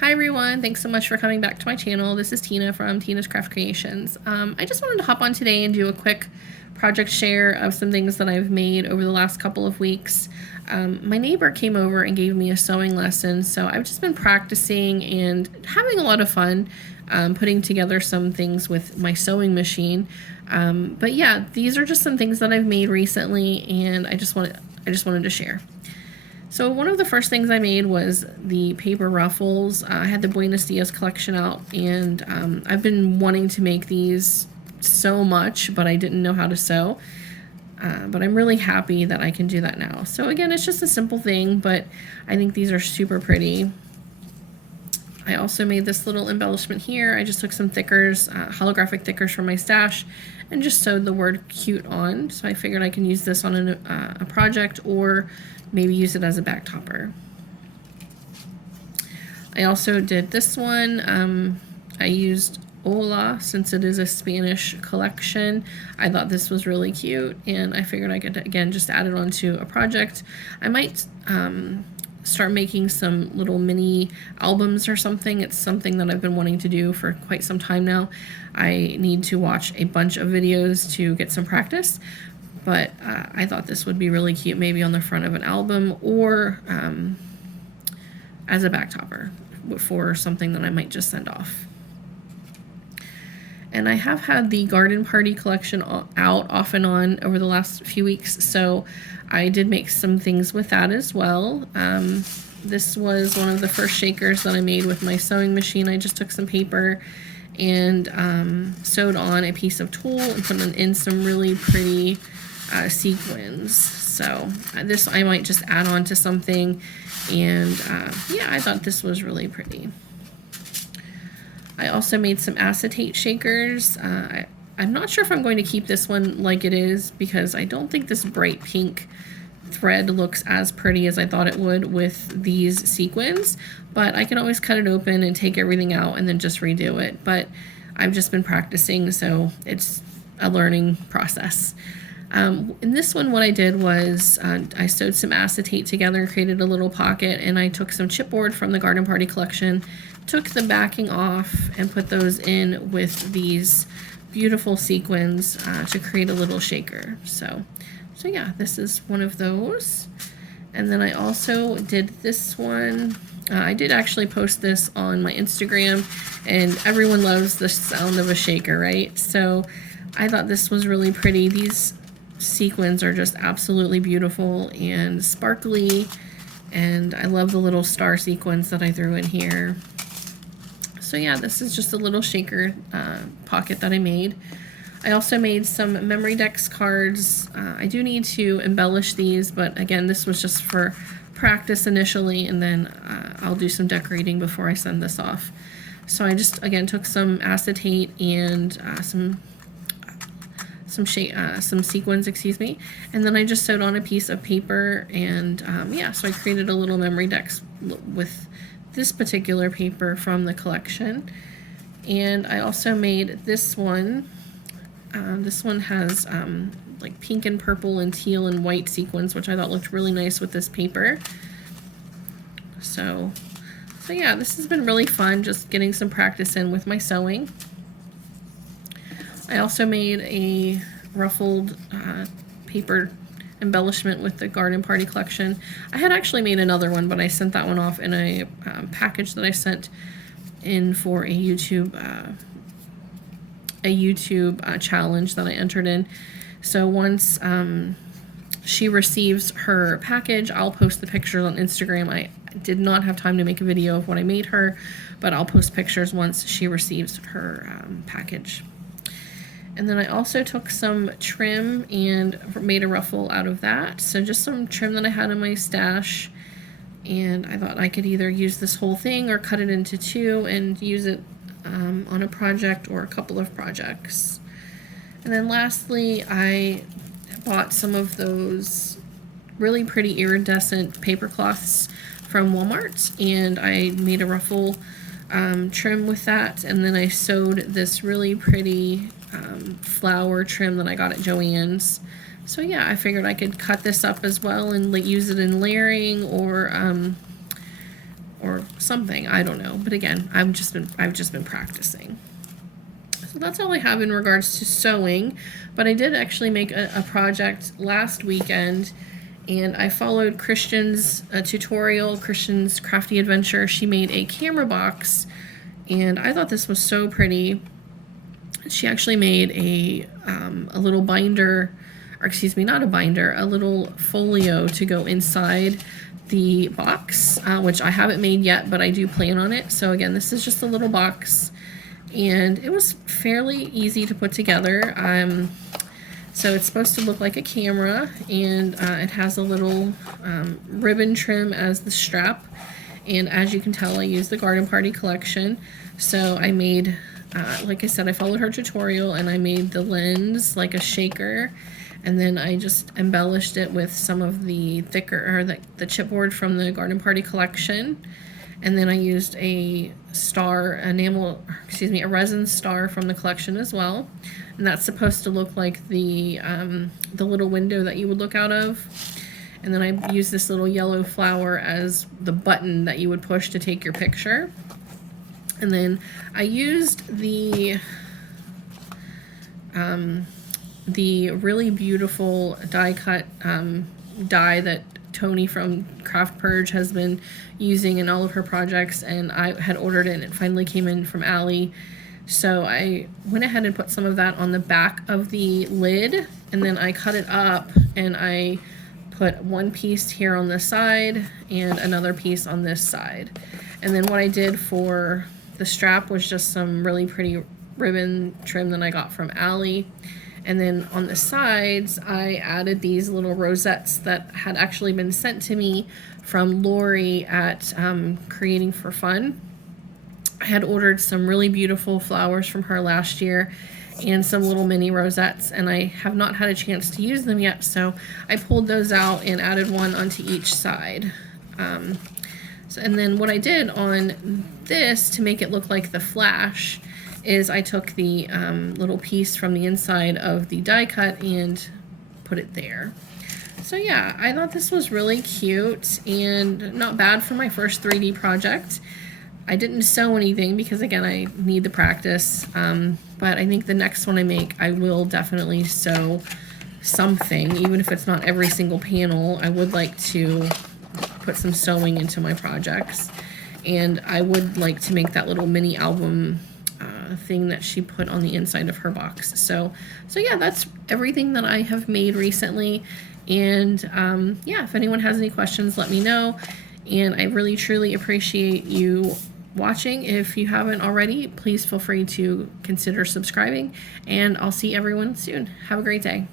Hi everyone, thanks so much for coming back to my channel. This is Tina from Tina's Craft Creations. I just wanted to hop on today and do a quick project share of some things that I've made over the last couple of weeks. My neighbor came over and gave me a sewing lesson, so I've just been practicing and having a lot of fun putting together some things with my sewing machine. But yeah, these are just some things that I've made recently, and I just wanted to share. So one of the first things I made was the paper ruffles. I had the Buenos Dias collection out, and I've been wanting to make these so much, but I didn't know how to sew. But I'm really happy that I can do that now. So again, it's just a simple thing, but I think these are super pretty. I also made this little embellishment here. I just took some thickers, holographic thickers from my stash, and just sewed the word cute on. So I figured I can use this on a project, or maybe use it as a back topper. I also did this one. I used Hola, since it is a Spanish collection. I thought this was really cute, and I figured I could, again, just add it onto a project. I might start making some little mini albums or something. It's something that I've been wanting to do for quite some time now. I need to watch a bunch of videos to get some practice, but I thought this would be really cute, maybe on the front of an album, or as a back topper for something that I might just send off. And I have had the garden party collection out off and on over the last few weeks, so I did make some things with that as well. This was one of the first shakers that I made with my sewing machine. I just took some paper and sewed on a piece of tulle and put in some really pretty sequins. So this I might just add on to something, and yeah, I thought this was really pretty. I also made some acetate shakers. I'm not sure if I'm going to keep this one like it is, because I don't think this bright pink thread looks as pretty as I thought it would with these sequins, but I can always cut it open and take everything out and then just redo it. But I've just been practicing, so it's a learning process. In this one, what I did was I sewed some acetate together, created a little pocket, and I took some chipboard from the Garden Party collection, took the backing off, and put those in with these beautiful sequins to create a little shaker. So yeah, this is one of those. And then I also did this one. I did actually post this on my Instagram, and everyone loves the sound of a shaker, right? So I thought this was really pretty. These sequins are just absolutely beautiful and sparkly, and I love the little star sequins that I threw in here. So yeah, this is just a little shaker pocket that I made. I also made some memory decks cards. I do need to embellish these, but again, this was just for practice initially, and then I'll do some decorating before I send this off. So I just, again, took some acetate and some sequins, excuse me, and then I just sewed on a piece of paper, and yeah, so I created a little memory decks with this particular paper from the collection. And I also made this one. This one has like pink and purple and teal and white sequins, which I thought looked really nice with this paper. So yeah, this has been really fun, just getting some practice in with my sewing. I also made a ruffled paper embellishment with the Garden Party collection. I had actually made another one, but I sent that one off in a package that I sent in for a YouTube challenge that I entered in. So once she receives her package, I'll post the pictures on Instagram. I did not have time to make a video of what I made her, but I'll post pictures once she receives her package. And then I also took some trim and made a ruffle out of that. So just some trim that I had in my stash, and I thought I could either use this whole thing or cut it into two and use it on a project or a couple of projects. And then lastly, I bought some of those really pretty iridescent paper cloths from Walmart, and I made a ruffle trim with that, and then I sewed this really pretty flower trim that I got at Joann's. So yeah, I figured I could cut this up as well and use it in layering, or or something. I don't know. But again, I've just been practicing. So that's all I have in regards to sewing. But I did actually make a project last weekend, and I followed Christian's tutorial, Christian's Crafty Adventure. She made a camera box, and I thought this was so pretty. She actually made a little binder, or excuse me, not a binder, a little folio to go inside the box, which I haven't made yet, but I do plan on it. So again, this is just a little box, and it was fairly easy to put together. So it's supposed to look like a camera, and it has a little ribbon trim as the strap. And as you can tell, I used the Garden Party collection. So I made, like I said, I followed her tutorial, and I made the lens like a shaker, and then I just embellished it with some of the thicker, or the chipboard from the Garden Party collection. And then I used a resin star from the collection as well. And that's supposed to look like the little window that you would look out of. And then I used this little yellow flower as the button that you would push to take your picture. And then I used the really beautiful die cut die that Tony from Craft Purge has been using in all of her projects, and I had ordered it and it finally came in from Allie. So I went ahead and put some of that on the back of the lid, and then I cut it up and I put one piece here on this side and another piece on this side. And then what I did for the strap was just some really pretty ribbon trim that I got from Allie. And then on the sides, I added these little rosettes that had actually been sent to me from Lori at Creating for Fun. I had ordered some really beautiful flowers from her last year and some little mini rosettes, and I have not had a chance to use them yet, so I pulled those out and added one onto each side. And then what I did on this to make it look like the flash is I took the little piece from the inside of the die cut and put it there. So yeah, I thought this was really cute and not bad for my first 3D project. I didn't sew anything because, again, I need the practice, but I think the next one I make, I will definitely sew something, even if it's not every single panel. I would like to put some sewing into my projects, and I would like to make that little mini album thing that she put on the inside of her box. So yeah, that's everything that I have made recently, and yeah, if anyone has any questions, let me know, and I really truly appreciate you watching. If you haven't already, please feel free to consider subscribing, and I'll see everyone soon. Have a great day.